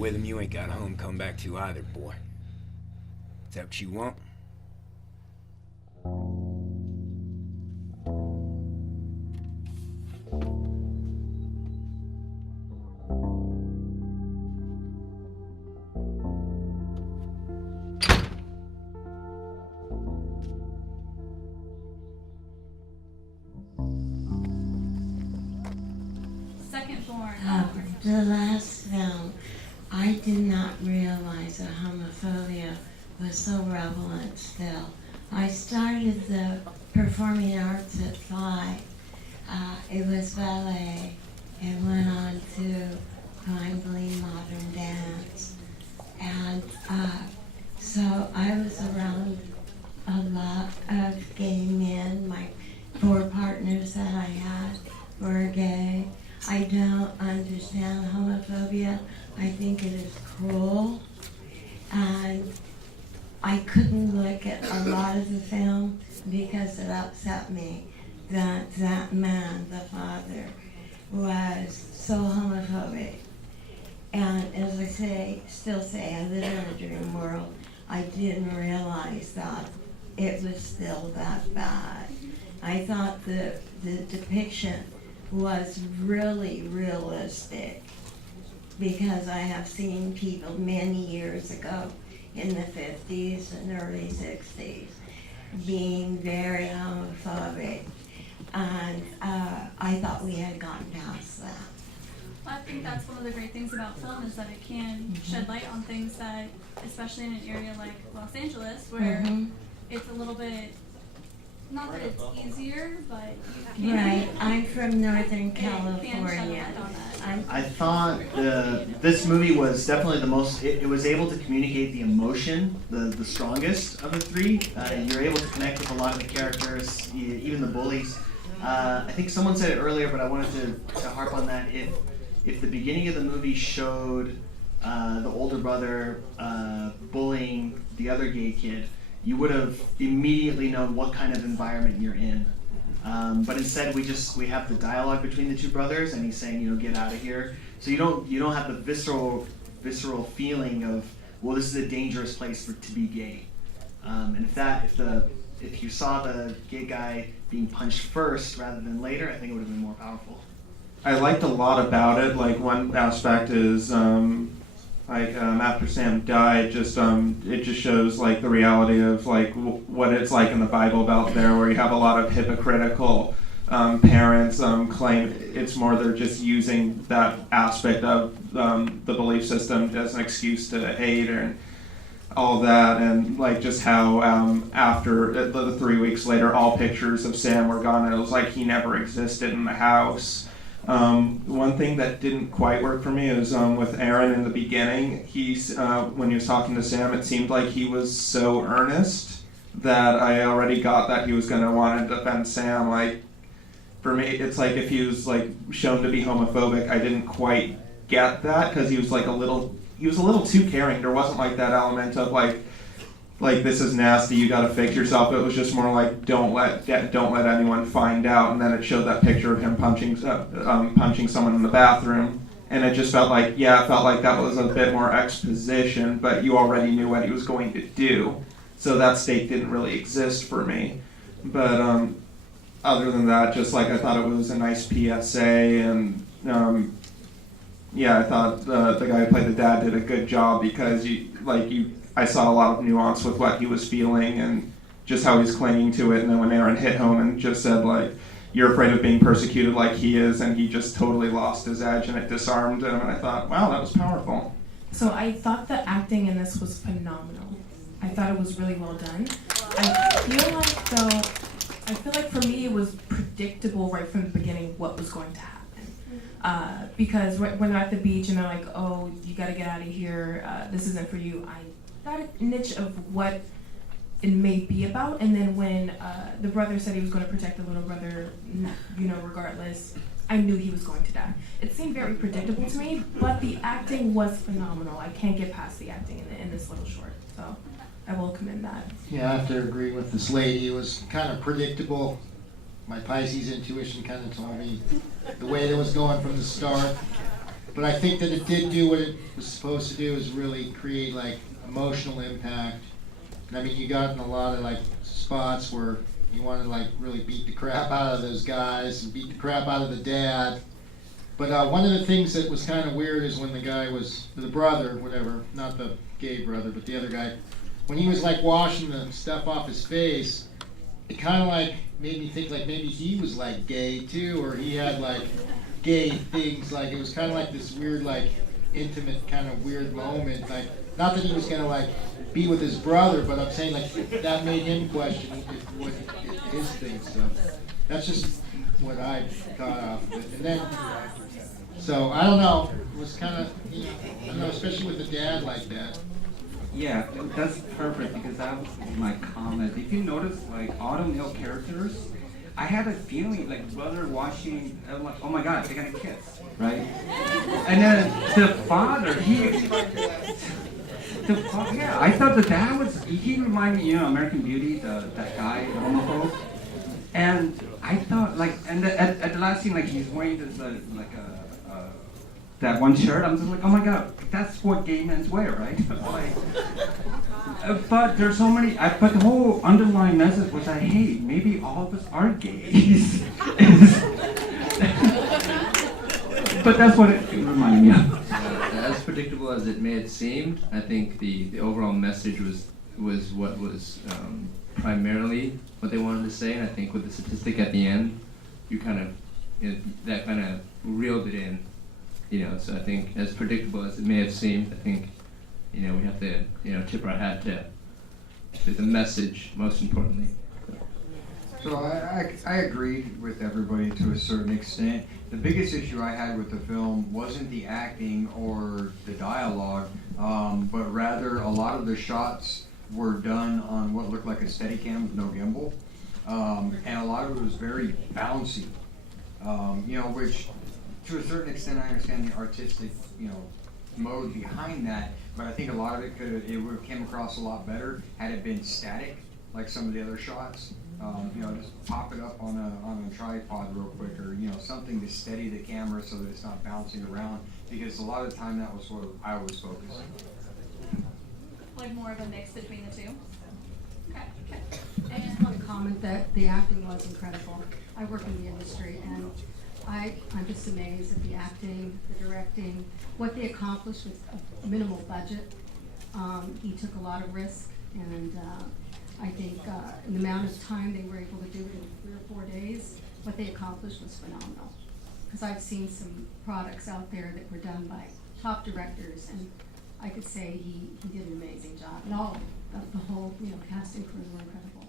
with him, you ain't got a home come back to either, boy. Is that what you want? Secondborn. The last film, I did not realize that homophobia was so prevalent still. I started the performing arts at 5. It was ballet. It went on to finally modern dance. And so I was around a lot of gay men. My 4 partners that I had were gay. I don't understand homophobia. I think it is cruel. And I couldn't look at a lot of the film because it upset me that that man, the father, was so homophobic. And as I still say, I live in a dream world. I didn't realize that it was still that bad. I thought the depiction was really realistic because I have seen people many years ago in the 50s and early 60s being very homophobic, and I thought we had gotten past that. I think that's one of the great things about film is that it can shed light on things that, especially in an area like Los Angeles, where it's a little bit, not that it's easier, but you can. Right, I'm from Northern It can shed California. light on that. I thought this movie was definitely the most, it was able to communicate the emotion, the strongest of the 3. You're able to connect with a lot of the characters, even the bullies. I think someone said it earlier, but I wanted to harp on that. If the beginning of the movie showed the older brother bullying the other gay kid, you would have immediately known what kind of environment you're in. But instead, we have the dialogue between the 2 brothers, and he's saying, get out of here. So you don't have the visceral feeling of, well, this is a dangerous place to be gay. And if you saw the gay guy being punched first rather than later, I think it would have been more powerful. I liked a lot about it. Like, one aspect is after Sam died, it just shows like the reality of like what it's like in the Bible Belt there, where you have a lot of hypocritical parents claim it's more they're just using that aspect of the belief system as an excuse to hate and all that, and like just how after the 3 weeks later, all pictures of Sam were gone, and it was like he never existed in the house. One thing that didn't quite work for me is with Aaron in the beginning. When he was talking to Sam, it seemed like he was so earnest that I already got that he was going to want to defend Sam. Like, for me, it's like if he was like shown to be homophobic, I didn't quite get that because he was a little too caring. There wasn't like that element of like this is nasty, you got to fix yourself. It was just more like don't let anyone find out. And then it showed that picture of him punching someone in the bathroom, and it just felt like that was a bit more exposition, but you already knew what he was going to do. So that stake didn't really exist for me. But other than that, just like I thought it was a nice PSA, and I thought the guy who played the dad did a good job because I saw a lot of nuance with what he was feeling and just how he's clinging to it. And then when Aaron hit home and just said like, you're afraid of being persecuted like he is, and he just totally lost his edge and it disarmed him, and I thought, wow, that was powerful. So I thought the acting in this was phenomenal. I thought it was really well done. I feel like for me it was predictable right from the beginning what was going to happen. Because when they're at the beach and they're like, oh, you gotta get out of here, this isn't for you, I got a niche of what it may be about. And then when the brother said he was going to protect the little brother, regardless, I knew he was going to die. It seemed very predictable to me, but the acting was phenomenal. I can't get past the acting in this little short, so I will commend that. Yeah, I have to agree with this lady. It was kind of predictable. My Pisces intuition kind of told me the way that was going from the start. but I think that it did do what it was supposed to do, is really create like emotional impact. And I mean, you got in a lot of like spots where you wanted to like really beat the crap out of those guys and beat the crap out of the dad. But one of the things that was kind of weird is when the guy was, the brother, whatever, not the gay brother, but the other guy, when he was like washing the stuff off his face, it kind of like made me think like maybe he was like gay too, or he had like gay things. Like it was kind of like this weird, like intimate kind of weird moment. Like not that he was gonna like be with his brother, but I'm saying like that made him question what his thing. So that's just what I caught off of it. And then, so I don't know. It was kind of, you know, I don't know, especially with the dad like that. Yeah, that's perfect because that was my comment. If you notice, like all the male characters, I had a feeling like brother watching. I'm like, oh my god, they're gonna kiss, right? And then the father, yeah, I thought the dad was. He reminded me, you know, American Beauty, that guy, the homophobe. And I thought, like, and at the last scene, like he's wearing this that one shirt. I'm just like, oh my god, that's what gay men wear, right? But there's so many. But the whole underlying message was that hey, maybe all of us are gays. But that's what it reminded me of. As predictable as it may have seemed, I think the overall message was what was primarily what they wanted to say, and I think with the statistic at the end, you kind of that kind of reeled it in. You know, so I think as predictable as it may have seemed, I think, you know, we have to, you know, tip our hat to the message, most importantly. So I agree with everybody to a certain extent. The biggest issue I had with the film wasn't the acting or the dialogue, but rather a lot of the shots were done on what looked like a Steadicam with no gimbal, and a lot of it was very bouncy, you know, which to a certain extent I understand the artistic, you know, mode behind that, but I think a lot of it would have came across a lot better had it been static, like some of the other shots. You know, just pop it up on a tripod real quick, or you know, something to steady the camera so that it's not bouncing around. Because a lot of the time that was what I was focusing. Like more of a mix between the two. Okay. I just want to comment that the acting was incredible. I work in the industry, and I'm just amazed at the acting, the directing, what they accomplished with a minimal budget. He took a lot of risk, and I think in the amount of time they were able to do it in 3 or 4 days, what they accomplished was phenomenal. Because I've seen some products out there that were done by top directors, and I could say he did an amazing job. And all of the whole, you know, cast and crew were incredible.